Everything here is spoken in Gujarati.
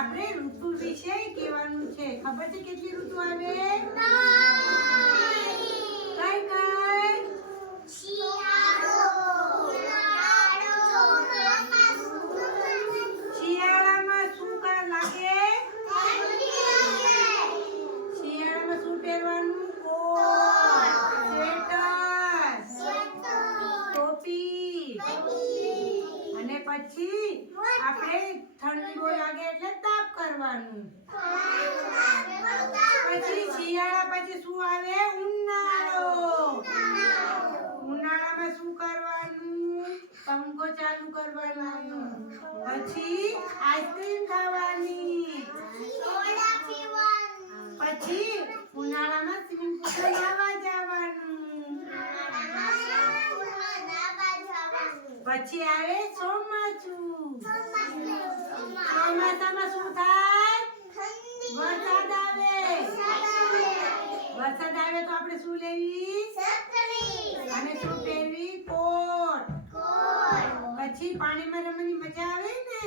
આપણે ઋતુ વિશે કહેવાનું છે. ખબર છે કેટલી ઋતુ આવે? કઈ કઈ? શિયાળામાં શું લાગે? શિયાળામાં શું પહેરવાનું? સ્વેટર, ટોપી. અને પછી આપણે ઠંડી બહુ લાગે એટલે તાપ કરવાનું. પછી શિયાળા પછી શું આવે? ઉનાળો. ઉનાળામાં શું કરવાનું? પંખો ચાલુ કરવાનો. પછી આઈસ્ક્રીમ ખાવાની. પછી ઉનાળામાં સ્વિમિંગ પુલમાં નાહવા જવાનું. પછી આવે ચોમાસું. ચોમાસામાં શું થાય? વરસાદ આવે. વરસાદ આવે તો આપણે શું લેવી? અને શું પહેરવી? કોટ. પછી પાણીમાં રમવાની મજા આવે ને?